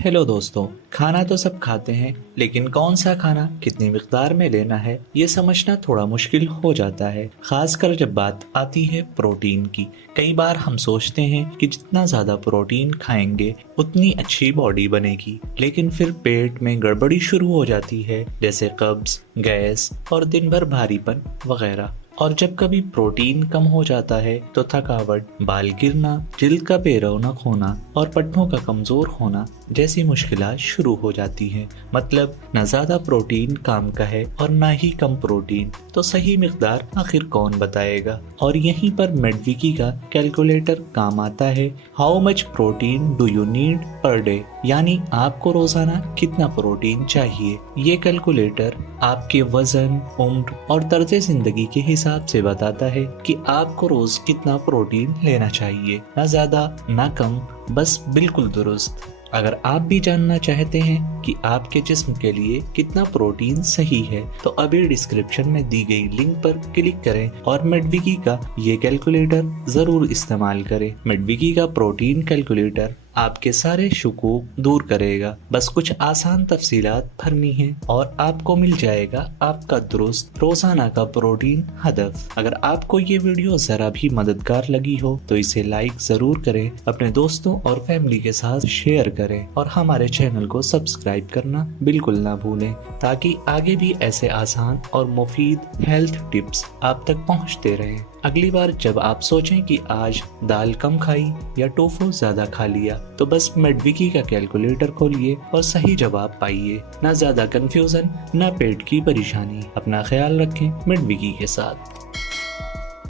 Hello दोस्तों, खाना तो सब खाते हैं, लेकिन कौन सा खाना कितनी मिकदार में लेना है ये समझना थोड़ा मुश्किल हो जाता है, खासकर जब बात आती है प्रोटीन की। कई बार हम सोचते हैं कि जितना ज्यादा प्रोटीन खाएंगे उतनी अच्छी बॉडी बनेगी, लेकिन फिर पेट में गड़बड़ी शुरू हो जाती है, जैसे कब्ज, गैस और दिन भर भारीपन वगैरह। और जब कभी प्रोटीन कम हो जाता है तो थकावट, बाल गिरना, जिल्द का बेरौनक होना और पट्टों का कमजोर होना जैसी मुश्किलात शुरू हो जाती हैं। मतलब न ज्यादा प्रोटीन काम का है और न ही कम प्रोटीन, तो सही मिकदार आखिर कौन बताएगा। और यहीं पर मेडविकी का कैलकुलेटर काम आता है। How much protein do you need per day, यानी आपको रोजाना कितना प्रोटीन चाहिए। ये कैलकुलेटर आपके वजन, उम्र और तर्ज जिंदगी के हिसाब से बताता है कि आपको रोज कितना प्रोटीन लेना चाहिए, ना ज्यादा ना कम, बस बिल्कुल दुरुस्त। अगर आप भी जानना चाहते हैं कि आपके जिस्म के लिए कितना प्रोटीन सही है, तो अभी डिस्क्रिप्शन में दी गई लिंक पर क्लिक करें और मेडविकी का ये कैलकुलेटर जरूर इस्तेमाल करें। मेडविकी का प्रोटीन कैलकुलेटर आपके सारे शुकूक दूर करेगा। बस कुछ आसान तफसीलात भरनी है और आपको मिल जाएगा आपका दुरुस्त रोजाना का प्रोटीन हदफ। अगर आपको ये वीडियो जरा भी मददगार लगी हो तो इसे लाइक जरूर करें, अपने दोस्तों और फैमिली के साथ शेयर करें और हमारे चैनल को सब्सक्राइब करना बिल्कुल ना भूलें, ताकि आगे भी ऐसे आसान और मुफीद हेल्थ टिप्स आप तक पहुंचते रहें। अगली बार जब आप सोचें कि आज दाल कम खाई या टोफू ज्यादा खा लिया, तो बस मेडविकी का कैलकुलेटर खोलिए और सही जवाब पाइए। ना ज्यादा कंफ्यूजन, ना पेट की परेशानी। अपना ख्याल रखें मेडविकी के साथ।